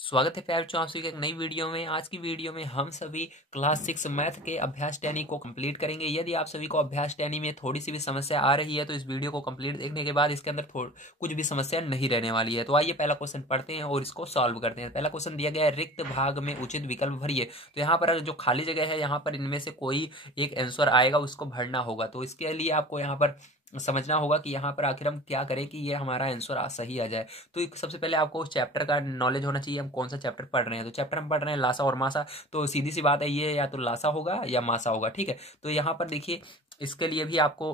स्वागत है प्यारे बच्चों, आप सभी का एक नई वीडियो में। आज की वीडियो में हम सभी क्लास 6 मैथ के अभ्यास 10 को कंप्लीट करेंगे। यदि आप सभी को अभ्यास 10 में थोड़ी सी भी समस्या आ रही है तो इस वीडियो को कंप्लीट देखने के बाद इसके अंदर कुछ भी समस्या नहीं रहने वाली है। तो आइए पहला क्वेश्चन पढ़ते हैं और इसको सॉल्व करते हैं। पहला क्वेश्चन दिया गया है, रिक्त भाग में उचित विकल्प भरिए। तो यहाँ पर जो खाली जगह है, यहाँ पर इनमें से कोई एक आंसर आएगा, उसको भरना होगा। तो इसके लिए आपको यहाँ पर समझना होगा कि यहाँ पर आखिर हम क्या करें कि ये हमारा आंसर सही आ जाए। तो सबसे पहले आपको उस चैप्टर का नॉलेज होना चाहिए, हम कौन सा चैप्टर पढ़ रहे हैं। तो चैप्टर हम पढ़ रहे हैं लासा और मासा। तो सीधी सी बात है, ये या तो लासा होगा या मासा होगा। ठीक है, तो यहाँ पर देखिए, इसके लिए भी आपको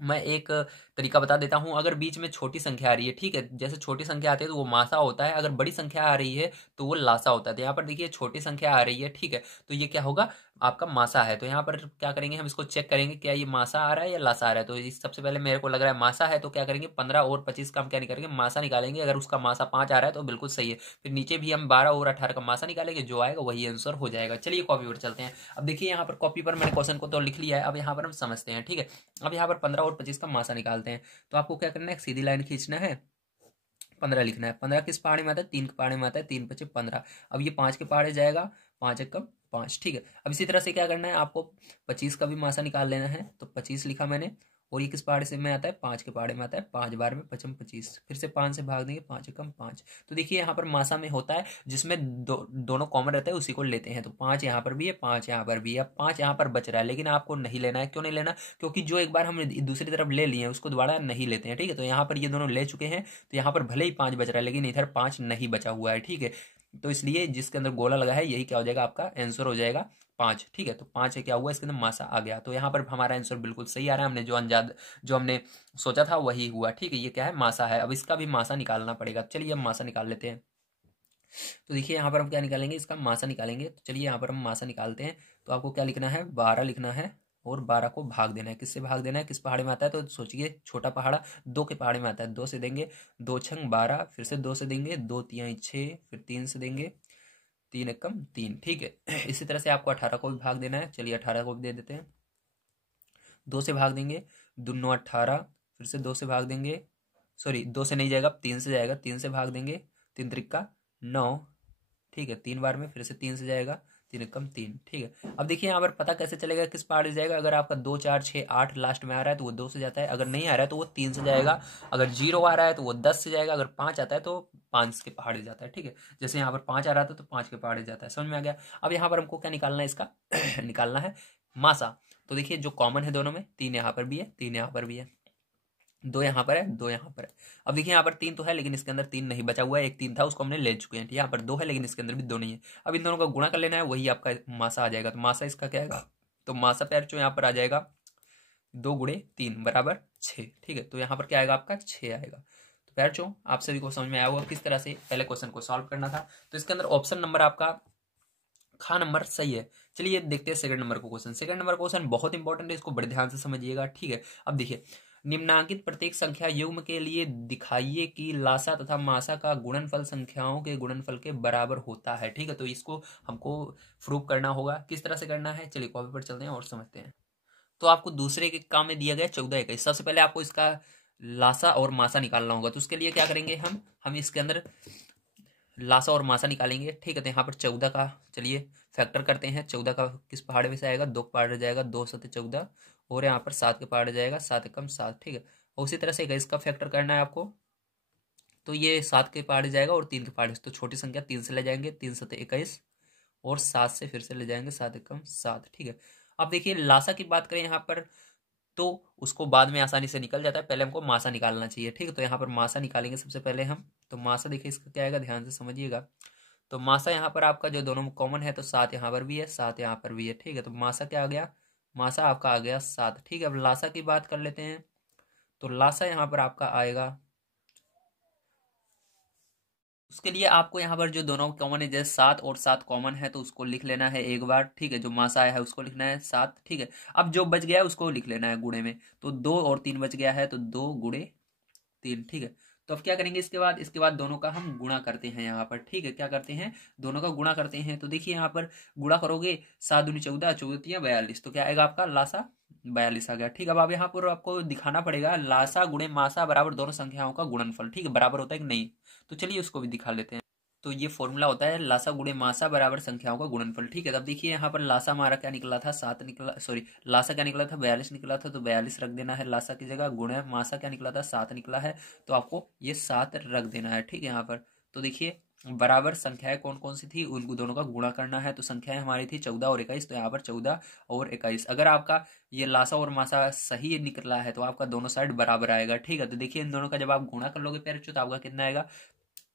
मैं एक तरीका बता देता हूं। अगर बीच में छोटी संख्या आ रही है, ठीक है, जैसे छोटी संख्या आती है तो वो मासा होता है, अगर बड़ी संख्या आ रही है तो वो लासा होता है। तो यहाँ पर देखिए छोटी संख्या आ रही है, ठीक है, तो ये क्या होगा, आपका मासा है। तो यहाँ पर क्या करेंगे, हम इसको चेक करेंगे क्या ये मासा आ रहा है या लासा आ रहा है। तो सबसे पहले मेरे को लग रहा है मासा है, तो क्या करेंगे 15 और 25 का हम क्या निकालेंगे, मासा निकालेंगे। अगर उसका मासा 5 आ रहा है तो बिल्कुल सही है। फिर नीचे भी हम 12 और 18 का मासा निकालेंगे, जो आएगा वही आंसर हो जाएगा। चलिए कॉपी पर चलते हैं। अब देखिए यहाँ पर कॉपी पर मैंने क्वेश्चन को तो लिख लिया है, अब यहाँ पर हम समझते हैं। ठीक है, अब यहाँ पर 15 और 25 का मासा निकालते हैं। तो आपको क्या करना है, एक सीधी लाइन खींचना है, 15 लिखना है। 15 किस पहाड़े में आता है, 3 के पहाड़े में आता है, 3 पचे 15। अब ये 5 के पहाड़े जाएगा, 5 एकम 5। ठीक है, अब इसी तरह से क्या करना है, आपको 25 का भी मासा निकाल लेना है। तो 25 लिखा मैंने, और ये किस पहाड़े से में आता है, 5 के पहाड़े में आता है। 5 बार में पचम 25, फिर से 5 से भाग देंगे, 5 एकम 5। तो देखिए यहाँ पर मासा में होता है जिसमें दोनों कॉमन रहता है, उसी को लेते हैं। तो 5 यहाँ पर भी है, 5 यहाँ पर भी है। अब 5 यहाँ पर बच रहा है, लेकिन आपको नहीं लेना है। क्यों नहीं लेना, क्योंकि जो एक बार हम दूसरी तरफ ले लिए हैं उसको दोबारा नहीं लेते हैं। ठीक है, तो यहाँ पर ये दोनों ले चुके हैं, तो यहाँ पर भले ही 5 बच रहा है लेकिन इधर 5 नहीं बचा हुआ है। ठीक है, तो इसलिए जिसके अंदर गोला लगा है यही क्या हो जाएगा, आपका आंसर हो जाएगा 5। ठीक है, तो 5 है क्या हुआ, इसके अंदर मासा आ गया। तो यहाँ पर हमारा आंसर बिल्कुल सही आ रहा है। हमने जो हमने सोचा था वही हुआ। ठीक है, ये क्या है, मासा है। अब इसका भी मासा निकालना पड़ेगा। चलिए हम मासा निकाल लेते हैं। तो देखिए यहाँ पर हम क्या निकालेंगे, इसका मासा निकालेंगे। तो चलिए यहाँ पर हम मासा निकालते हैं। तो आपको क्या लिखना है, 12 लिखना है, और 12 को भाग देना है। किससे भाग देना है, किस पहाड़े में आता है, तो सोचिए छोटा पहाड़ा 2 के पहाड़े में आता है। 2 से देंगे, 2 छंग 12, फिर से 2 से देंगे, 2 तियाई 6, फिर 3 से देंगे, 3 एकम 3। ठीक है, इसी तरह से आपको 18 को भी भाग देना है। चलिए 18 को भी दे देते हैं। 2 से भाग देंगे, दुनो 18, फिर से 2 से भाग देंगे, सॉरी 2 से नहीं जाएगा, 3 से जाएगा, 3 से भाग देंगे, 3 त्रिका 9। ठीक है, 3 बार में, फिर से 3 से जाएगा, 3 एकम 3। ठीक है, अब देखिए यहाँ पर पता कैसे चलेगा किस पहाड़ से जाएगा। अगर आपका 2 4 6 8 लास्ट में आ रहा है तो वो 2 से जाता है, अगर नहीं आ रहा है तो वो 3 से जाएगा, अगर 0 आ रहा है तो वो 10 से जाएगा, अगर 5 आता है तो 5 के पहाड़े जाता है। ठीक है, जैसे यहाँ पर 5 आ रहा था तो 5 के पहाड़े जाता है। समझ में आ गया। अब यहाँ पर हमको क्या निकालना है, इसका निकालना है मासा। तो देखिए जो कॉमन है दोनों में, 3 यहाँ पर भी है, 3 यहाँ पर भी है, 2 यहाँ पर है, 2 यहाँ पर है। अब देखिए यहाँ पर 3 तो है लेकिन इसके अंदर 3 नहीं बचा हुआ है, एक 3 था उसको हमने ले चुके हैं। यहाँ पर 2 है लेकिन इसके अंदर भी 2 नहीं है। अब इन दोनों का गुणा कर लेना है, वही आपका मासा आ जाएगा। तो मासा इसका क्या आएगा, तो मासा पैर जो यहाँ पर आ जाएगा 2 गुणे 3 बराबर 6। ठीक है, तो यहाँ पर क्या आएगा, आपका 6 आएगा। तो पैर चो आप सभी को समझ में आया होगा किस तरह से पहले क्वेश्चन को सॉल्व करना था। तो इसके अंदर ऑप्शन नंबर आपका खा नंबर सही है। चलिए देखते हैं सेकंड नंबर को क्वेश्चन। सेकंड नंबर क्वेश्चन बहुत इंपॉर्टेंट है, इसको बड़े ध्यान से समझिएगा। ठीक है, अब देखिए, निम्नांकित प्रत्येक संख्या युग्म के लिए दिखाइए कि लासा तथा मासा का गुणनफल संख्याओं के गुणनफल के बराबर होता है। ठीक है, तो इसको हमको प्रूव करना होगा। किस तरह से करना है, चलिए कॉपी पर चलते हैं और समझते हैं। तो आपको दूसरे के काम में दिया गया 14 21। सबसे पहले आपको इसका लासा और मासा निकालना होगा। तो उसके लिए क्या करेंगे, हम इसके अंदर लासा और मासा निकालेंगे। ठीक है, तो यहाँ पर 14 का चलिए फैक्टर करते हैं। 14 का किस पहाड़े में से आएगा, 2 पहाड़े जाएगा, 2 सत 14, और यहाँ पर 7 के पहाड़े जाएगा, 7 एकम 7। ठीक है, और उसी तरह से इसका फैक्टर करना है आपको। तो ये 7 के पहाड़े जाएगा और 3 के पहाड़े, तो छोटी संख्या 3 से ले जाएंगे, 3 सत 21, और 7 से फिर से ले जाएंगे, 7 एकम 7। ठीक है, अब देखिए लासा की बात करें यहाँ पर, तो उसको बाद में आसानी से निकल जाता है, पहले हमको मासा निकालना चाहिए। ठीक है, तो यहाँ पर मासा निकालेंगे सबसे पहले हम। तो मासा देखिए इसका क्या आएगा, ध्यान से समझिएगा। तो मासा यहाँ पर आपका जो दोनों में कॉमन है, तो 7 यहाँ पर भी है, 7 यहाँ पर भी है। ठीक है, तो मासा क्या आ गया, मासा आपका आ गया 7। ठीक है, अब लासा की बात कर लेते हैं। तो लासा यहाँ पर आपका आएगा, उसके लिए आपको यहाँ पर जो दोनों कॉमन है, जैसे 7 और 7 कॉमन है तो उसको लिख लेना है एक बार। ठीक है, जो मासा आया है उसको लिखना है 7। ठीक है, अब जो बच गया है उसको लिख लेना है गुणे में। तो 2 और 3 बच गया है, तो 2 गुणे 3। ठीक है, तो अब क्या करेंगे, इसके बाद दोनों का हम गुणा करते हैं यहाँ पर। ठीक है, क्या करते हैं, दोनों का गुणा करते हैं। तो देखिए यहाँ पर गुणा करोगे, 7 दूनी 14, 14 42, तो क्या आएगा आपका लासा 42 आ गया। ठीक है, अब यहाँ पर आपको दिखाना पड़ेगा लासा गुणे मासा बराबर दोनों संख्याओं का गुणनफल। ठीक है, बराबर होता है कि नहीं, तो चलिए उसको भी दिखा लेते हैं। तो ये फॉर्मूला होता है लासा गुणे मासा बराबर संख्याओं का गुणनफल। ठीक है, तब देखिए यहाँ पर लासा हमारा क्या निकला था, 7 निकला, सॉरी लासा क्या निकला था, 42 निकला था, तो 42 रख देना है लासा की जगह, गुणे मासा क्या निकला था, 7 निकला है, तो आपको ये 7 रख देना है। ठीक है, यहाँ पर तो देखिए बराबर संख्याएं कौन कौन सी थी, उन दोनों का गुणा करना है। तो संख्याएं हमारी थी 14 और 21, तो यहाँ पर 14 और 21। अगर आपका ये लासा और मासा सही निकला है तो आपका दोनों साइड बराबर आएगा। ठीक है, तो देखिए इन दोनों का जब आप गुणा कर लोगे प्यारे बच्चों तो आपका कितना आएगा,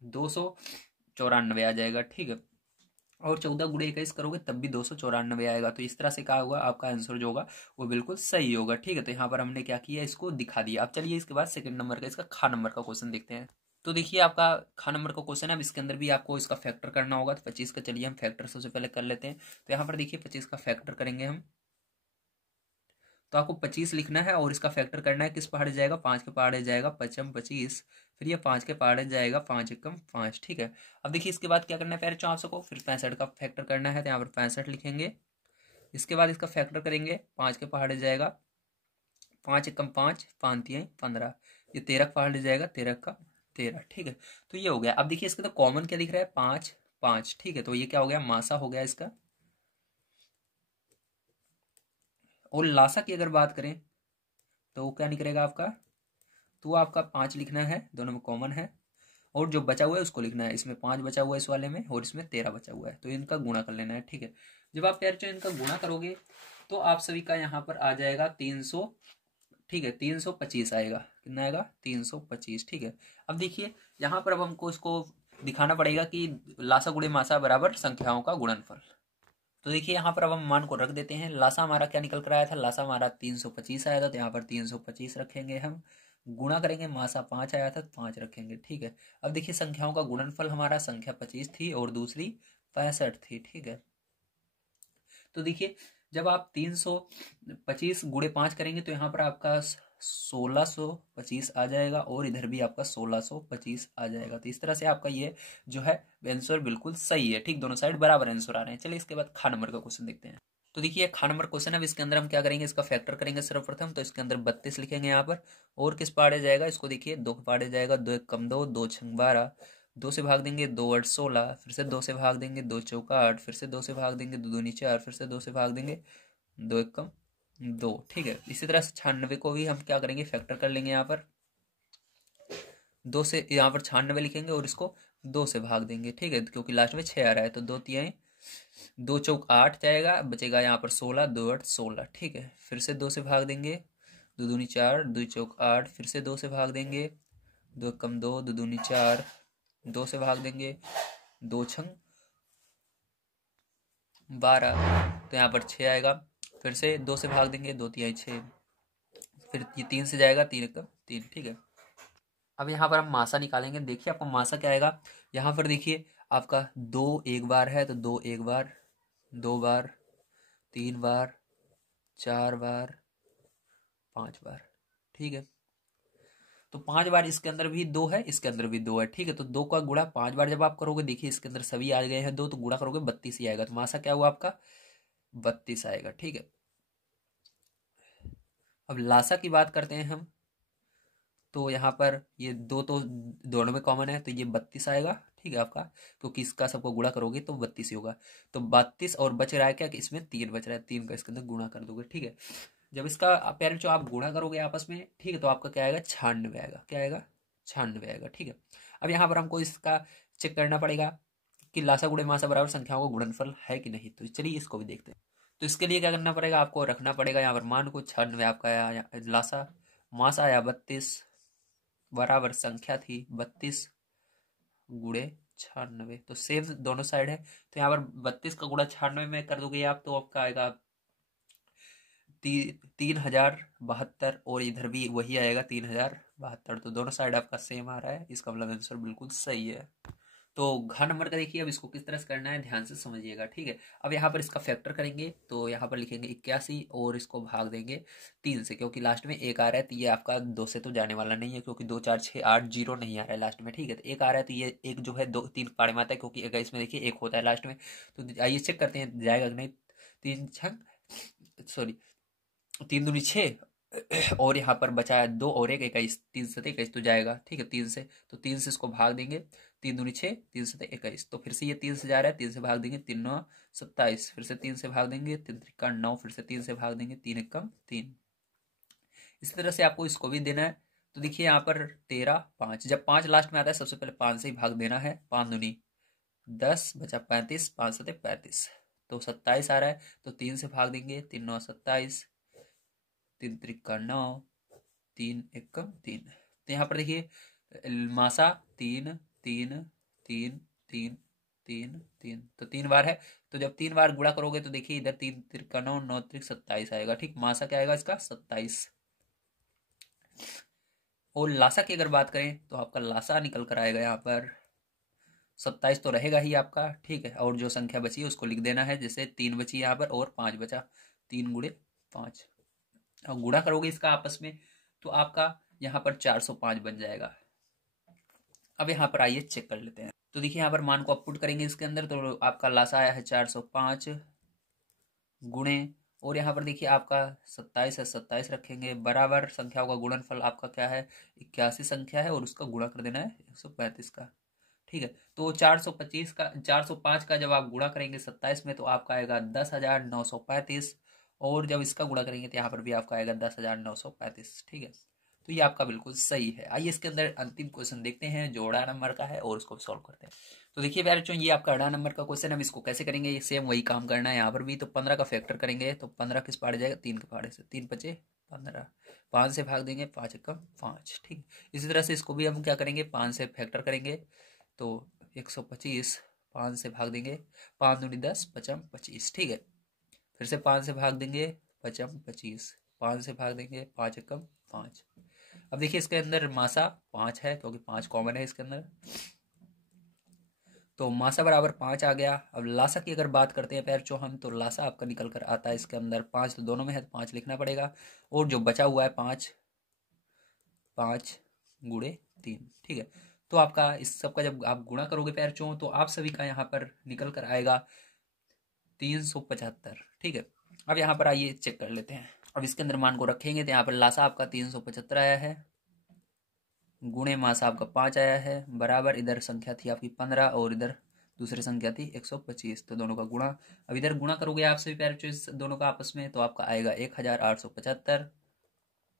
294 आ जाएगा। ठीक है, और 14 गुणे 21 करोगे तब भी 294 आएगा। तो इस तरह से क्या होगा, आपका आंसर जो होगा वो बिल्कुल सही होगा। ठीक है, तो यहाँ पर हमने क्या किया, इसको दिखा दिया। अब चलिए इसके बाद सेकंड नंबर का, इसका खा नंबर का क्वेश्चन देखते हैं। तो देखिए आपका खा नंबर का क्वेश्चन है। अब इसके अंदर भी आपको इसका फैक्टर करना होगा। तो 25 का चलिए हम फैक्टर सबसे पहले कर लेते हैं। तो यहाँ पर देखिए 25 का फैक्टर करेंगे हम, तो आपको 25 लिखना है और इसका फैक्टर करना है। किस पहाड़े जाएगा, 5 के पहाड़े जाएगा, 5m 25, फिर ये 5 के पहाड़े जाएगा, 5 एकम 5। ठीक है, अब देखिए इसके बाद क्या करना है प्यारे चांसों को, फिर 65 का फैक्टर करना है, तो यहाँ पर 65 लिखेंगे। इसके बाद इसका फैक्टर करेंगे, 5 के पहाड़े जाएगा, 5 एकम 5, 5 तिहाई 15, ये 13 के पहाड़े जाएगा, 13 का 13। ठीक है, तो ये हो गया। अब देखिए इसके तो कॉमन क्या दिख रहा है, 5 5। ठीक है, तो ये क्या हो गया, मासा हो गया इसका। और लासा की अगर बात करें तो वो क्या निकलेगा आपका, तो आपका 5 लिखना है, दोनों में कॉमन है, और जो बचा हुआ है उसको लिखना है। इसमें 5 बचा हुआ है इस वाले में, और इसमें 13 बचा हुआ है, तो इनका गुणा कर लेना है। ठीक है, जब आप प्यारे बच्चों इनका गुणा करोगे तो आप सभी का यहाँ पर आ जाएगा 300। ठीक है, 325 आएगा। कितना आएगा, 325। ठीक है, अब देखिए यहाँ पर अब हमको इसको दिखाना पड़ेगा कि लासा गुणे मासा बराबर संख्याओं का गुणनफल। तो देखिए यहाँ पर अब हम मान को रख देते हैं। लासा हमारा क्या निकल कर आया था, लासा हमारा 325 आया था, तो यहाँ पर 325 रखेंगे हम। गुणा करेंगे, मासा 5 आया था, 5 रखेंगे। ठीक है, अब देखिए संख्याओं का गुणनफल हमारा संख्या 25 थी और दूसरी 65 थी। ठीक है, तो देखिए जब आप 325 गुणे 5 करेंगे तो यहाँ पर आपका 1625 आ जाएगा, और इधर भी आपका 1625 आ जाएगा। तो इस तरह से आपका ये जो है आंसर बिल्कुल सही है। ठीक, दोनों साइड बराबर आंसर आ रहे हैं। चलिए इसके बाद खा नंबर का क्वेश्चन देखते हैं। तो देखिए खा नंबर क्वेश्चन है। अब इसके अंदर हम क्या करेंगे, इसका फैक्टर करेंगे सर्वप्रथम। तो इसके अंदर 32 लिखेंगे यहाँ पर, और किस पहाड़े जाएगा, इसको देखिए 2 के पहाड़े जाएगा, 2 एक कम 2, 2 छंग 12, 2 से भाग देंगे, 2 8 16, फिर से 2 से भाग देंगे, 2 चौका 8, फिर से 2 से भाग देंगे, 2 दूनी 4, फिर से 2 से भाग देंगे, 2 एक कम 2। ठीक है, इसी तरह से 96 को भी हम क्या करेंगे, फैक्टर कर लेंगे। यहाँ पर 2 से, यहाँ पर 96 लिखेंगे और इसको 2 से भाग देंगे। ठीक है, क्योंकि लास्ट में 6 आ रहा है, तो 2 तिहाई, 2 चौक 8 जाएगा, बचेगा यहाँ पर 16, 2 8 16। ठीक है, फिर से 2 से भाग देंगे, 2 दूनी 4, 2 चौक 8, फिर से 2 से भाग देंगे, 2 कम 2, 2 दूनी 4, 2 से भाग देंगे, 2 छंग 12, तो यहाँ पर 6 आएगा। फिर से 2 से भाग देंगे, 2 तिहाई 6, फिर ये 3 से जाएगा, 3 एक 3। ठीक है, अब यहाँ पर हम मासा निकालेंगे। देखिए आपको मासा क्या आएगा, यहाँ पर देखिए आपका 2 एक बार है, तो 2 एक बार, 2 बार, 3 बार, 4 बार, 5 बार। ठीक है, तो 5 बार इसके अंदर भी 2 है, इसके अंदर भी 2 है। ठीक है, तो 2 का गुणा 5 बार जब आप करोगे, देखिए इसके अंदर सभी आ गए हैं 2, तो गुणा करोगे 32 ही आएगा। तो मासा क्या हुआ आपका, 32 आएगा। ठीक है, अब लासा की बात करते हैं हम। तो यहाँ पर ये 2 तो दोनों में कॉमन है, तो ये 32 आएगा। ठीक है आपका, क्योंकि इसका सबको गुणा करोगे तो 32 ही होगा। तो 32 और बच रहा है क्या, कि इसमें 3 बच रहा है, 3 का इसके अंदर गुणा कर दोगे। ठीक है, जब इसका पेरेंट जो आप गुणा करोगे आपस में, ठीक है, तो आपका क्या आएगा, 96 आएगा। क्या आएगा, 96 आएगा। ठीक है, अब यहाँ पर हमको इसका चेक करना पड़ेगा कि लासा गुणे मासा बराबर संख्याओं का गुणनफल है कि नहीं। तो चलिए इसको भी देखते हैं। तो इसके लिए क्या करना पड़ेगा, आपको रखना पड़ेगा यहाँ पर मान को 96 आपका आया, लासा मासा आया 32, बराबर संख्या थी 32 गुणे 96। तो सेम दोनों साइड है, तो यहाँ पर 32 का गुणा 96 में कर दोगे आप, तो आपका आएगा 3072, और इधर भी वही आएगा 3072। तो दोनों साइड आपका सेम आ रहा है, इसका मतलब आंसर बिल्कुल सही है। तो घ नंबर का देखिए अब इसको किस तरह से करना है, ध्यान से समझिएगा। ठीक है, अब यहाँ पर इसका फैक्टर करेंगे, तो यहाँ पर लिखेंगे 81 और इसको भाग देंगे 3 से, क्योंकि लास्ट में 1 आ रहा है, तो ये आपका 2 से तो जाने वाला नहीं है, क्योंकि 2 4 6 8 0 नहीं आ रहा है लास्ट में। ठीक है, तो 1 आ रहा है, तो ये एक जो है 2 3 पाड़े में आता है, क्योंकि 21 में देखिए 1 होता है लास्ट में। तो आइए चेक करते हैं जाएगा कि नहीं। 3 छंग, सॉरी 3 दूनी 6, और यहाँ पर बचा है 2 और 1 21, 3 7 21 तो जाएगा, ठीक है। 3 से, तो 3 से इसको भाग देंगे, 3 दूनी 6, 3 7 21, तो फिर से ये 3 से जा रहा है, 3 से भाग देंगे, 3 9 27, फिर से 3 से भाग देंगे, 3 3 9, फिर से 3 से भाग देंगे, 3 1 3। इसी तरह से आपको इसको भी देना है। तो देखिए यहाँ पर 13 5, जब 5 लास्ट में आता है सबसे पहले 5 से ही भाग देना है। 5 दूनी 10 बचा 35, 5 7 35, तो 27 आ रहा है, तो 3 से भाग देंगे, 3 9 27, 3 3 9, 3 1 3। तो यहाँ पर देखिए मासा 3 3 3 3 3 3, तो 3 बार है। तो जब 3 बार गुणा करोगे तो देखिए इधर 3 3 9 9 3 27 आएगा, ठीक। मासा क्या आएगा इसका 27। और लासा की अगर बात करें तो आपका लासा निकल कर आएगा यहाँ पर 27 तो रहेगा ही आपका, ठीक है। और जो संख्या बची है उसको लिख देना है, जैसे 3 बची यहाँ पर और 5 बचा, 3 गुणे 5, और गुणा करोगे इसका आपस में तो आपका यहाँ पर 405 बन जाएगा। अब यहाँ पर आइए चेक कर लेते हैं। तो देखिए यहाँ पर मान को अपपुट करेंगे इसके अंदर, तो आपका लासा आया है 405 गुणे, और यहाँ पर देखिए आपका 27 है, 27 रखेंगे, बराबर संख्याओं का गुणनफल आपका क्या है 81 संख्या है, और उसका गुणा कर देना है 135 का, ठीक है। तो 425 का 405 का जब आप गुणा करेंगे 27 में तो आपका आएगा 10,935, और जब इसका गुणा करेंगे तो यहाँ पर भी आपका आएगा 10,935, ठीक है। तो ये आपका बिल्कुल सही है। आइए इसके अंदर अंतिम क्वेश्चन देखते हैं जो 18 नंबर का है, और उसको सॉल्व करते हैं। तो देखिए प्यारे बच्चों, ये आपका 18 नंबर का क्वेश्चन है। हम इसको कैसे करेंगे, ये सेम वही काम करना है यहाँ पर भी। तो 15 का फैक्टर करेंगे, तो 15 किस पाड़े जाएगा 3 के पाड़े से, 3 5 15, 5 से भाग देंगे, 5 1 5, ठीक। इसी तरह से इसको भी हम क्या करेंगे, 5 से फैक्टर करेंगे, तो 125, 5 से भाग देंगे, 5 दूनी 10 पचम 25, ठीक है। फिर से 5 से भाग देंगे, पचम 25, 5 से भाग देंगे, 5 एकम 5। अब देखिए इसके अंदर मासा 5 है क्योंकि 5 कॉमन है इसके अंदर, तो मासा बराबर 5 आ गया। अब लासा की अगर बात करते हैं पैर चौहान, तो लासा आपका निकल कर आता है इसके अंदर 5, तो दोनों में है तो 5 लिखना पड़ेगा, और जो बचा हुआ है 5 5 गुणे 3, ठीक है। तो आपका इस सब का जब आप गुणा करोगे पैर चो, तो आप सभी का यहाँ पर निकल कर आएगा 375, ठीक है। अब यहाँ पर आइए चेक कर लेते हैं। अब इसके अंदर मान को रखेंगे तो यहाँ पर लासा आपका 375 आया है, गुणे मासा आपका 5 आया है, बराबर इधर संख्या थी आपकी 15 और इधर दूसरी संख्या थी 125, तो दोनों का गुणा। अब इधर गुणा करोगे आप सभी पैर चो इस दोनों का आपस में, तो आपका आएगा 1875,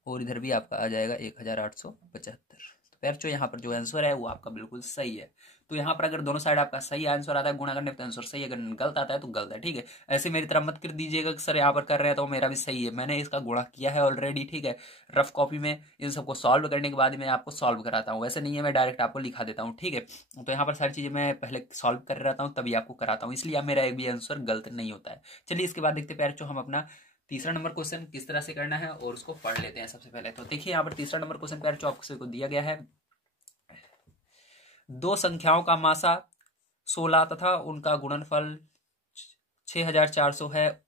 और इधर भी आपका आ जाएगा 1875। तो पैरचो यहाँ पर जो आंसर है वो आपका बिल्कुल सही है। तो यहाँ पर अगर दोनों साइड आपका सही आंसर आता है गुणा करने पे तो आंसर सही है, अगर गलत आता है तो गलत है, ठीक है। ऐसे मेरी तरह मत कर दीजिएगा कि सर यहाँ पर कर रहे हैं तो मेरा भी सही है, मैंने इसका गुणा किया है ऑलरेडी, ठीक है। रफ कॉपी में इन सबको सॉल्व करने के बाद मैं आपको सॉल्व कराता हूँ, वैसे नहीं है मैं डायरेक्ट आपको लिखा देता हूँ, ठीक है। तो यहाँ पर सारी चीजें मैं पहले सॉल्व कर रहता हूँ तभी आपको कराता हूँ, इसलिए मेरा एक भी आंसर गलत नहीं होता है। चलिए इसके बाद देखते पैर हम अपना तीसरा नंबर क्वेश्चन किस तरह से करना है और उसको पढ़ लेते हैं। सबसे पहले तो देखिए यहाँ पर तीसरा नंबर क्वेश्चन पैर आपको दिया गया है, दो संख्याओं का मासा 16 तथा उनका गुणनफल 6400 है,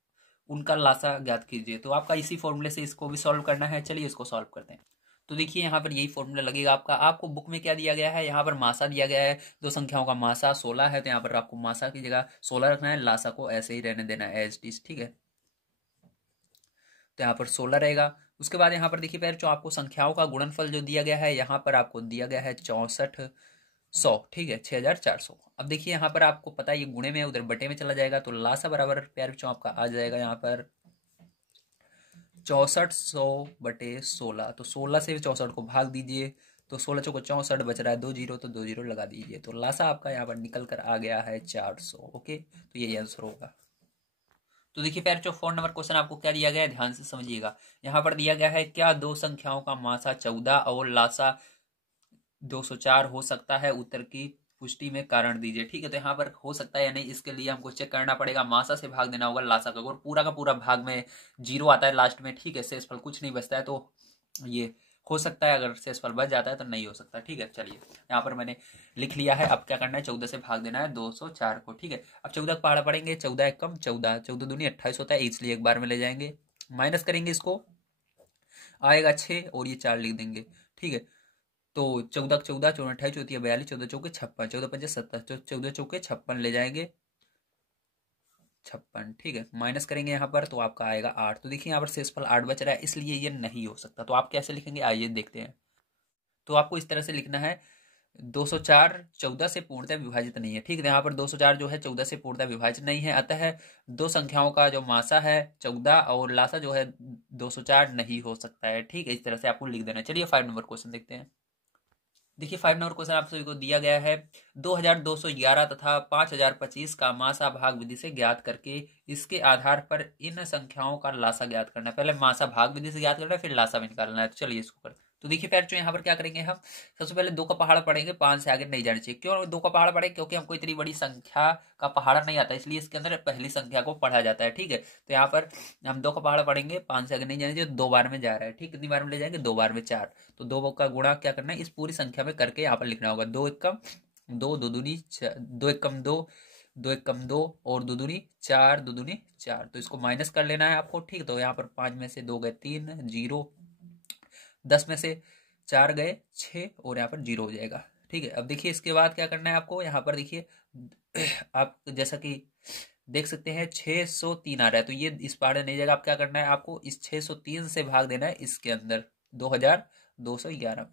उनका लासा ज्ञात कीजिए। तो आपका इसी फॉर्मूले से इसको भी सॉल्व करना है। चलिए इसको सॉल्व करते हैं। तो देखिए यहाँ पर यही फॉर्मूला लगेगा आपका। आपको बुक में क्या दिया गया है, यहाँ पर मासा दिया गया है, दो संख्याओं का मासा 16 है, तो यहाँ पर आपको मासा की जगह 16 रखना है, लासा को ऐसे ही रहने देना है एज इट इज, ठीक है। तो यहाँ पर 16 रहेगा। उसके बाद यहाँ पर देखिए पैर जो आपको संख्याओं का गुणनफल जो दिया गया है, यहाँ पर आपको दिया गया है 6400, ठीक है, 6400। अब देखिए यहाँ पर आपको पता है ये गुणे में उधर बटे में चला जाएगा, तो लासा बराबर प्यार बच्चों आपका आ जाएगा यहाँ पर 6400 बटे 16, तो 16 से 64 को भाग दीजिए, तो 16 चौको 64 बच रहा है 2 जीरो, तो 2 जीरो लगा दीजिए, तो लासा आपका यहाँ पर निकल कर आ गया है 400। ओके, तो यही आंसर होगा। तो देखिए प्यार जो 4 नंबर क्वेश्चन आपको क्या दिया गया है, ध्यान से समझिएगा। यहाँ पर दिया गया है क्या दो संख्याओं का मासा 14 और लासा 204 हो सकता है, उत्तर की पुष्टि में कारण दीजिए, ठीक है। तो यहाँ पर हो सकता है या नहीं, इसके लिए हमको चेक करना पड़ेगा, मासा से भाग देना होगा लासा का, और पूरा का पूरा भाग में जीरो आता है लास्ट में, ठीक है, शेषफल कुछ नहीं बचता है, तो ये हो सकता है, अगर शेषफल बच जाता है तो नहीं हो सकता, ठीक है। चलिए यहाँ पर मैंने लिख लिया है। अब क्या करना है, 14 से भाग देना है 204 को, ठीक है। अब 14 का पहाड़ा पढ़ेंगे, 14 एक कम 14, 14 दूनी 28 होता है, इसलिए एक बार में ले जाएंगे, माइनस करेंगे, इसको आएगा 6 और ये 4 लिख देंगे, ठीक है। तो 14 14 14 28 होती है 42, 14 चौके 56, 14 पंजे 70, 14 चौके 56 ले जाएंगे, 56, ठीक है। माइनस करेंगे यहाँ पर तो आपका आएगा 8। तो देखिए यहाँ पर शेषफल 8 बच रहा है, इसलिए ये नहीं हो सकता। तो आप कैसे लिखेंगे, आइए देखते हैं। तो आपको इस तरह से लिखना है, 204 14 से पूर्णतः विभाजित नहीं है, ठीक है। यहाँ पर 204 जो है 14 से पूर्णतः विभाजित नहीं है, अतः दो संख्याओं का जो मासा है 14 और लासा जो है 204 नहीं हो सकता है, ठीक है। इस तरह से आपको लिख देना है। चलिए 5 नंबर क्वेश्चन देखते हैं। देखिए 5 नंबर क्वेश्चन आप सभी को दिया गया है, 2211 तथा 5025 का मासा भाग विधि से ज्ञात करके इसके आधार पर इन संख्याओं का लासा ज्ञात करना है। पहले मासा भाग विधि से ज्ञात करना है, फिर लासा भी निकालना है। तो चलिए इसको करते हैं। तो देखिए पैर यहाँ पर क्या करेंगे हम, सबसे पहले 2 का पहाड़ पढ़ेंगे, 5 से आगे नहीं जाना चाहिए। क्यों 2 का पहाड़ पढ़े, क्योंकि हमको इतनी बड़ी संख्या का पहाड़ नहीं आता, इसलिए इसके अंदर पहली संख्या को पढ़ा जाता है, ठीक है। तो यहाँ पर हम 2 का पहाड़ पढ़ेंगे, 5 से आगे नहीं जाना चाहिए, 2 बार में जा रहा है, ठीक। कितनी बार में ले जाएंगे, 2 बार में 4। तो 2 का गुणा क्या करना है, इस पूरी संख्या में करके यहाँ पर लिखना होगा। 2 एकम 2, 2 दूनी 2 एकम 2, 2 एकम 2 और 2 दूनी 4, 2 दूनी 4। तो इसको माइनस कर लेना है आपको, ठीक। तो यहाँ पर 5 में से 2 गए 3, 0। 10 में से 4 गए 6 और यहाँ पर 0 हो जाएगा, ठीक है। अब देखिए इसके बाद क्या करना है आपको, यहाँ पर देखिए आप जैसा कि देख सकते हैं 603 आ रहा है, तो ये इस पहाड़े नहीं जाएगा। आप क्या करना है, आपको इस 603 से भाग देना है इसके अंदर 2211।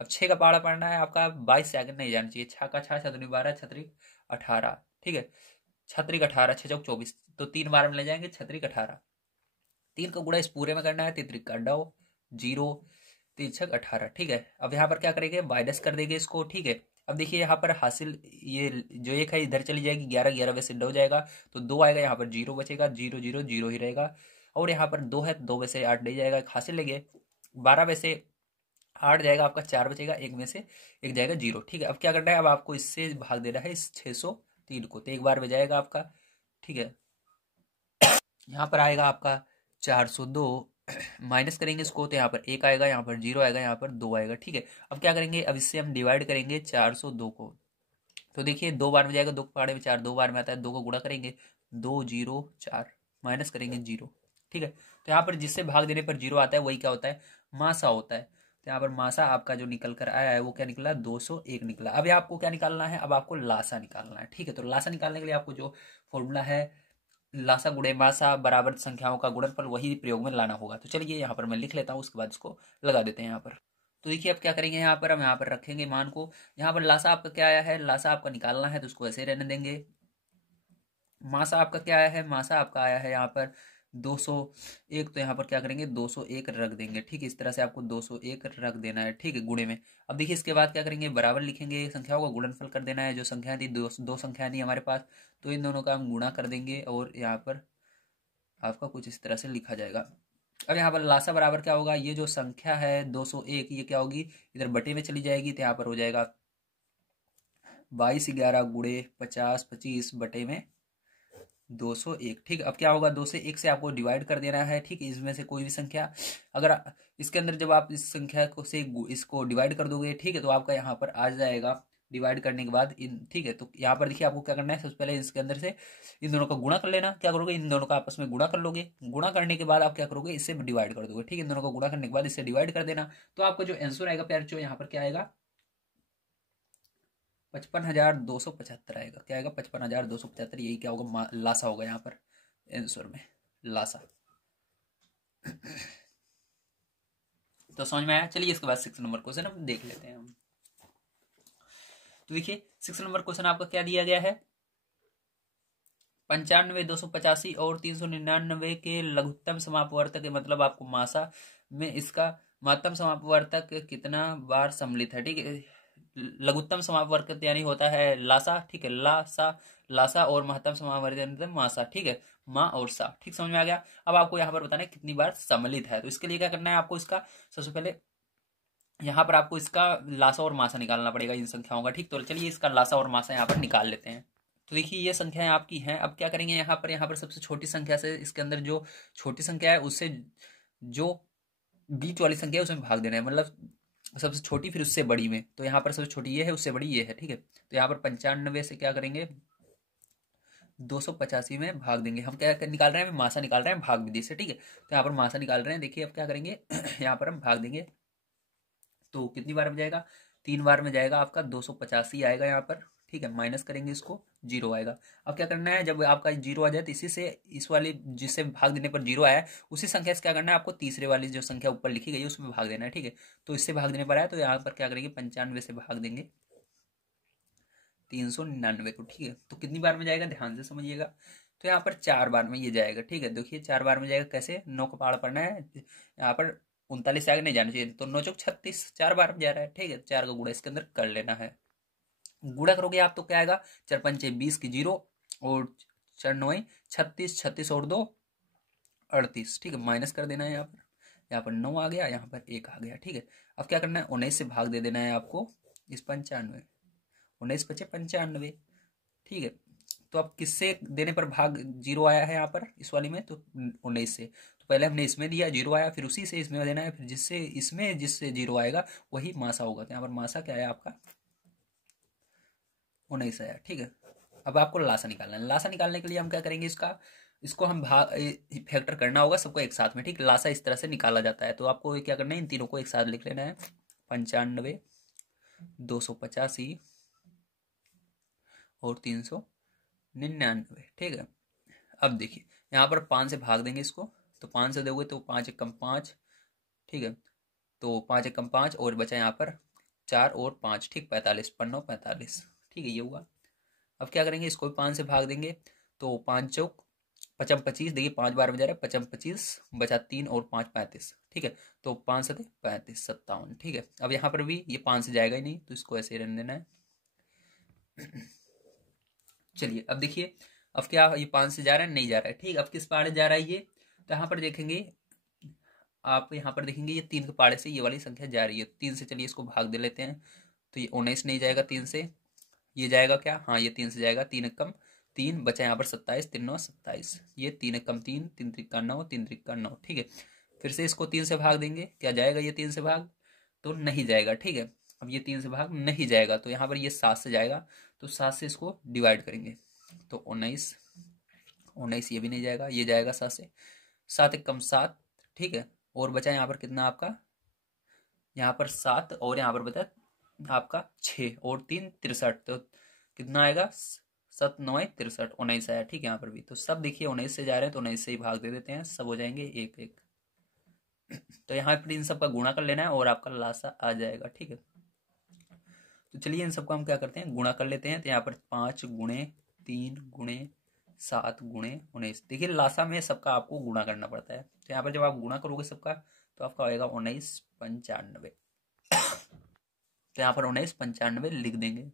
अब 6 का पहाड़ा पढ़ना है आपका, 22 से आगे नहीं जाना चाहिए। 6 का 6, 6 12, 6 18, ठीक है। 6 18, 6 24, तो 3 बार में ले जाएंगे 6 18। 3 का गुणा इस पूरे में करना है, 3 का 9, 0, 3 6 18, ठीक है। अब यहाँ पर क्या करेंगे, माइनस कर देंगे इसको, ठीक है। अब देखिए यहाँ पर हासिल ये जो एक है इधर चली जाएगी, 11 11 वैसे 9 जाएगा, तो 2 आएगा, यहाँ पर 0 बचेगा, 0 0 0 ही रहेगा। और यहाँ पर 2 है, 2 में से 8 नहीं जाएगा, हासिल लेंगे, 12 में से 8 जाएगा आपका, 4 बचेगा, 1 में से 1 जाएगा, 0, ठीक है। अब क्या करना है, अब आपको इससे भाग देना है इस 603 को, तो एक बार में जाएगा आपका, ठीक है। यहाँ पर आएगा आपका 402, माइनस करेंगे इसको, तो यहाँ पर 1 आएगा, यहाँ पर 0 आएगा, यहाँ पर 2 आएगा, ठीक है। अब क्या करेंगे, अब इससे हम डिवाइड करेंगे 402 को। तो देखिए 2 बार में जाएगा, 2 पहाड़े में 4 2 बार में आता है, 2 को गुणा करेंगे, 2 0 4, माइनस करेंगे 0, ठीक है। तो यहाँ पर जिससे भाग देने पर 0 आता है वही क्या होता है, मासा होता है। तो यहाँ पर मासा आपका जो निकल कर आया है वो क्या निकला, 201 निकला। अब आपको क्या निकालना है, अब आपको लासा निकालना है, ठीक है। तो लासा निकालने के लिए आपको जो फॉर्मूला है, लासा गुणे मासा बराबर संख्याओं का गुणनफल, वही प्रयोग में लाना होगा। तो चलिए यहाँ पर मैं लिख लेता हूँ, उसके बाद इसको लगा देते हैं यहाँ पर। तो देखिए अब क्या करेंगे, यहाँ पर हम यहाँ पर रखेंगे मान को। यहाँ पर लासा आपका क्या आया है, लासा आपका निकालना है, तो उसको ऐसे रहने देंगे। मासा आपका क्या आया है, मासा आपका आया है यहाँ पर 201, तो यहाँ पर क्या करेंगे 201 रख देंगे, ठीक है। इस तरह से आपको 201 रख देना है, ठीक है, गुणे में। अब देखिए इसके बाद क्या करेंगे, बराबर लिखेंगे, संख्याओं का गुणनफल कर देना है। जो संख्या थी दो संख्या थी हमारे पास, तो इन दोनों का हम गुणा कर देंगे और यहाँ पर आपका कुछ इस तरह से लिखा जाएगा। अब यहाँ पर लासा बराबर क्या होगा, ये जो संख्या है 201, ये क्या होगी, इधर बटे में चली जाएगी, तो यहाँ पर हो जाएगा 22 11 गुणे 50 25 बटे में 201, ठीक। अब क्या होगा, 2 से 1 से आपको डिवाइड कर देना है, ठीक। इसमें से कोई भी संख्या, अगर इसके अंदर जब आप इस संख्या को से इसको डिवाइड कर दोगे, ठीक है, तो आपका यहाँ पर आ जाएगा डिवाइड करने के बाद इन, ठीक है। तो यहाँ पर देखिए आपको क्या करना है, सबसे पहले इसके अंदर से इन दोनों का गुणा कर लेना। क्या करोगे, इन दोनों का आपस में गुणा कर लोगे, गुणा करने के बाद आप क्या करोगे, इससे डिवाइड कर दोगे, ठीक है। इन दोनों को गुणा करने के बाद इससे डिवाइड कर देना। तो आपका जो आंसर आएगा प्यार, जो यहाँ पर क्या आएगा, 55,275 आएगा। क्या आएगा, 55,275, यही क्या होगा, लासा होगा यहाँ पर आंसर में, लासा। तो समझ में आया। चलिए इसके बाद 6 नंबर क्वेश्चन हम देख लेते हैं हम। तो देखिए 6 नंबर क्वेश्चन आपका क्या दिया गया है, 95 285 और 399 के लघुत्तम समापवर्तक, मतलब आपको मासा में इसका महत्तम समापवर्तक कितना बार सम्मिलित है, ठीक है। लघुत्तम समापवर्तक यानी होता है लासा, ठीक है, लासा लासा, और महत्तम समापवर्तक मासा, ठीक है, माँ और सा, ठीक। समझ में आ गया। अब आपको यहाँ पर बताना है कितनी बार सम्मिलित है। तो इसके लिए क्या करना है आपको, इसका सबसे पहले यहाँ पर आपको इसका लासा और मासा निकालना पड़ेगा इन संख्याओं का, ठीक। तो चलिए इसका लासा और मासा यहाँ पर निकाल लेते हैं। तो देखिए ये संख्याएं आपकी हैं। अब क्या करेंगे, यहाँ पर सबसे छोटी संख्या से, इसके अंदर जो छोटी संख्या है उससे जो बीच वाली संख्या है उसमें भाग देना है, मतलब सबसे छोटी फिर उससे बड़ी में। तो यहाँ पर सबसे छोटी ये है, उससे बड़ी ये है, ठीक है। तो यहाँ पर 95 से क्या करेंगे, 285 में भाग देंगे। हम क्या निकाल रहे हैं, मासा निकाल रहे हैं भाग विधि से, ठीक है। तो यहाँ पर मासा निकाल रहे हैं। देखिए अब क्या करेंगे यहाँ पर हम भाग देंगे, तो कितनी बार में जाएगा, 3 बार में जाएगा, आपका 285 आएगा यहाँ पर, ठीक है, माइनस करेंगे इसको, 0 आएगा। अब क्या करना है, जब आपका 0 आ जाए तो इसी से इस वाली जिससे भाग देने पर 0 आया उसी संख्या से क्या करना है, आपको तीसरे वाली जो संख्या ऊपर लिखी गई है उसमें भाग देना है। ठीक है, तो इससे भाग देने पर आया तो यहाँ पर क्या करेंगे, 95 से भाग देंगे 399 को। ठीक है, तो कितनी बार में जाएगा, ध्यान से समझिएगा। तो यहाँ पर 4 बार में ये जाएगा। ठीक है, देखिए 4 बार में जाएगा, कैसे, 9 का पहाड़ पढ़ना है, यहाँ पर 39 से आगे नहीं जाना चाहिए, तो 9 चौक 36, 4 बार में जा रहा है। ठीक है, 4 का गुणा इसके अंदर कर लेना है। गुणा करोगे आप तो क्या आएगा, 4 पंचे 20 की 0 और 4 9 36, 36 और 2 38। ठीक है, माइनस कर देना है यहाँ पर 9 आ गया, यहाँ पर 1 आ गया। ठीक है, अब क्या करना है, 19 से भाग दे देना है आपको इस 95, 19 पचे 95। ठीक है, तो अब किससे देने पर भाग 0 आया है यहाँ पर इस वाली में, तो 19 से। तो पहले हमने इसमें दिया 0 आया, फिर उसी से इसमें देना है, फिर जिससे 0 आएगा वही मासा होगा। तो यहाँ पर मासा क्या आया आपका, 19 आया। ठीक है, अब आपको लासा निकालना है। लासा निकालने के लिए हम क्या करेंगे, इसको हम भाग फैक्टर करना होगा सबको एक साथ में। ठीक, लासा इस तरह से निकाला जाता है। तो आपको क्या करना है, इन तीनों को एक साथ लिख लेना है, 95, 285 और 399। ठीक है, अब देखिए यहाँ पर 5 से भाग देंगे इसको, तो 5 से दोगे तो 5 एकम 5। ठीक है, तो 5 एकम 5 और बचा यहाँ पर 4 और 5। ठीक, 45, 45। ठीक है, ये हुआ। अब क्या करेंगे, इसको भी 5 से भाग देंगे, तो 5 चौक 55 25, देखिए 5 बार में जा रहा है, 55 25 बचा 3 और 5 35। ठीक है, तो 5 7 35 57। ठीक है, अब यहाँ पर भी ये 5 से जाएगा ही नहीं, तो इसको ऐसे ही रहने देना है। चलिए अब देखिए, अब क्या ये 5 से जा रहा है, नहीं जा रहा है। ठीक, अब किस पाड़े जा रहा है ये, तो यहाँ पर देखेंगे आप, यहाँ पर देखेंगे ये 3 के पाड़े से ये वाली संख्या जा रही है। 3 से चलिए इसको भाग दे लेते हैं, तो ये 19 नहीं जाएगा 3 से, ये जाएगा क्या, हाँ ये 3 से जाएगा, 3 एकम 3 बचा यहाँ पर 27, 3 9 27, ये 3 एकम 3, 3 त्रिका 9, 3 त्रिका 9। ठीक है, फिर से इसको 3 से भाग देंगे, क्या जाएगा ये 3 से भाग, तो नहीं जाएगा। ठीक है, अब ये 3 से भाग नहीं जाएगा, तो यहाँ पर ये 7 से जाएगा, तो 7 से इसको डिवाइड करेंगे, तो 19, 19 ये भी नहीं जाएगा, ये जाएगा 7 से, 7 एकम 7। ठीक है, और बचा यहाँ पर कितना आपका, यहाँ पर 7 और यहाँ पर बचा आपका 6 और 3 63, तो कितना आएगा, 7 9 63, 19 आया। ठीक है, यहाँ पर भी तो सब देखिए 19 से जा रहे हैं, तो 19 से ही भाग दे देते हैं, सब हो जाएंगे 1 1। तो यहाँ पर इन सब का गुणा कर लेना है और आपका लासा आ जाएगा। ठीक है, तो चलिए इन सबको हम क्या करते हैं, गुणा कर लेते हैं। तो यहाँ पर 5 गुणे 3 गुणे 7 गुणे 19, देखिए लासा में सबका आपको गुणा करना पड़ता है। तो यहाँ पर जब आप गुणा करोगे सबका, तो आपका आएगा 19 95। तो यहाँ पर 19 95 लिख देंगे।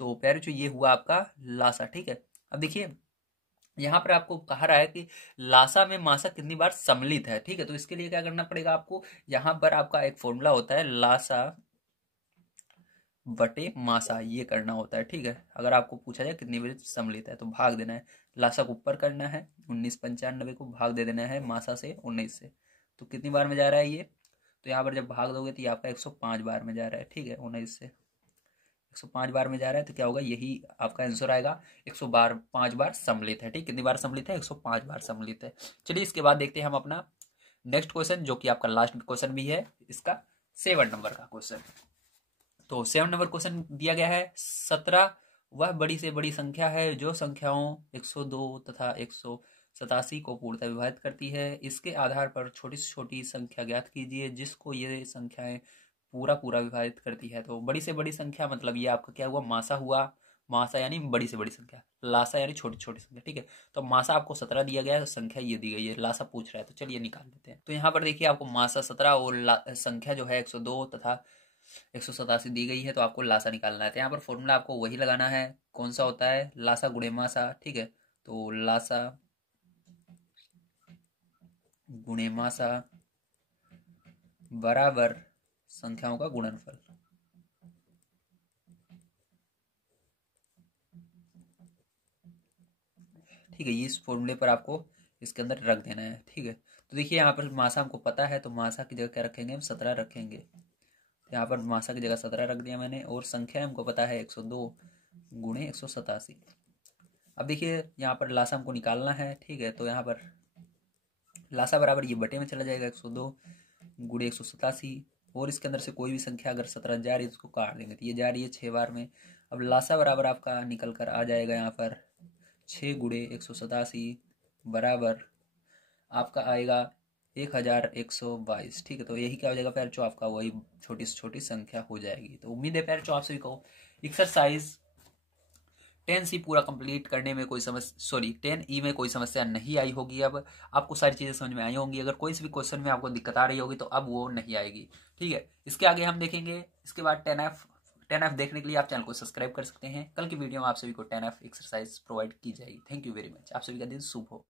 तो प्यारे जो ये हुआ आपका लासा। ठीक है, अब देखिए यहाँ पर आपको कहा रहा है कि लासा में मासा कितनी बार सम्मिलित है। ठीक है, तो इसके लिए क्या करना पड़ेगा आपको, यहाँ पर आपका एक फॉर्मूला होता है, लासा बटे मासा, ये करना होता है। ठीक है, अगर आपको पूछा जाए कितनी बार सम्मिलित है, तो भाग देना है, लासा को ऊपर करना है, 19 95 को भाग दे देना है मासा से 19 से, तो कितनी बार में जा रहा है ये, तो यहाँ पर जब भाग दोगे तो ये आपका 105 बार में जा रहा है। ठीक है, 19 से 105 बार में जा रहा है, तो क्या होगा, यही आपका आंसर आएगा, 105 बार सम्मिलित है। ठीक, कितनी बार सम्मिलित है, 105 बार सम्मिलित है। चलिए इसके बाद देखते हैं हम अपना नेक्स्ट क्वेश्चन, जो कि आपका लास्ट क्वेश्चन भी है, इसका 7 नंबर का क्वेश्चन। तो 7 नंबर क्वेश्चन दिया गया है, 17 वह बड़ी से बड़ी संख्या है जो संख्याओं 102 तथा 187 को पूर्णतः विभाजित करती है। इसके आधार पर छोटी से छोटी संख्या ज्ञात कीजिए जिसको ये संख्याएं पूरा पूरा विभाजित करती है। तो बड़ी से बड़ी संख्या मतलब ये आपका क्या हुआ, मासा हुआ, मासा यानी बड़ी से बड़ी संख्या, लासा यानी छोटी छोटी संख्या। ठीक है, तो मासा आपको 17 दिया गया है, संख्या ये दी गई है, लासा पूछ रहा है, तो चलिए निकाल लेते हैं। तो यहाँ पर देखिए आपको मासा 17 और संख्या जो है 102 तथा 187 दी गई है, तो आपको लासा निकालना है। तो यहाँ पर फॉर्मूला आपको वही लगाना है, कौन सा होता है, लासा गुणे मासा। ठीक है, तो लासा गुणे मासा बराबर संख्याओं का गुणनफल। ठीक है, इस फॉर्मूले पर आपको इसके अंदर रख देना है। ठीक है, तो देखिए यहाँ पर मासा हमको पता है, तो मासा की जगह क्या रखेंगे हम, 17 रखेंगे। यहाँ पर मासा की जगह 17 रख दिया मैंने, और संख्या हमको पता है 102 गुणे 187। अब देखिए यहाँ पर लासा हमको निकालना है। ठीक है, तो यहाँ पर लासा बराबर ये बटे में चला जाएगा, 102 गुणे 187, और इसके अंदर से कोई भी संख्या अगर 17 जा रही है तो उसको काट देंगे, तो ये जा रही है 6 बार में। अब लासा बराबर आपका निकल कर आ जाएगा यहाँ पर 6 गुणे 187 बराबर आपका आएगा 1122। ठीक है, तो यही क्या हो जाएगा पैर, आपका वही छोटी से छोटी संख्या हो जाएगी। तो उम्मीद है पैर आप सभी को एक्सरसाइज 10C पूरा कंप्लीट करने में कोई समस्या, सॉरी 10E में कोई समस्या नहीं आई होगी। अब आपको सारी चीज़ें समझ में आई होंगी। अगर कोई भी क्वेश्चन में आपको दिक्कत आ रही होगी तो अब वो नहीं आएगी। ठीक है, इसके आगे हम देखेंगे। इसके बाद 10F देखने के लिए आप चैनल को सब्सक्राइब कर सकते हैं। कल की वीडियो में आप सभी को 10F एक्सरसाइज प्रोवाइड की जाएगी। Thank you very much. आप सभी का दिन शुभ हो।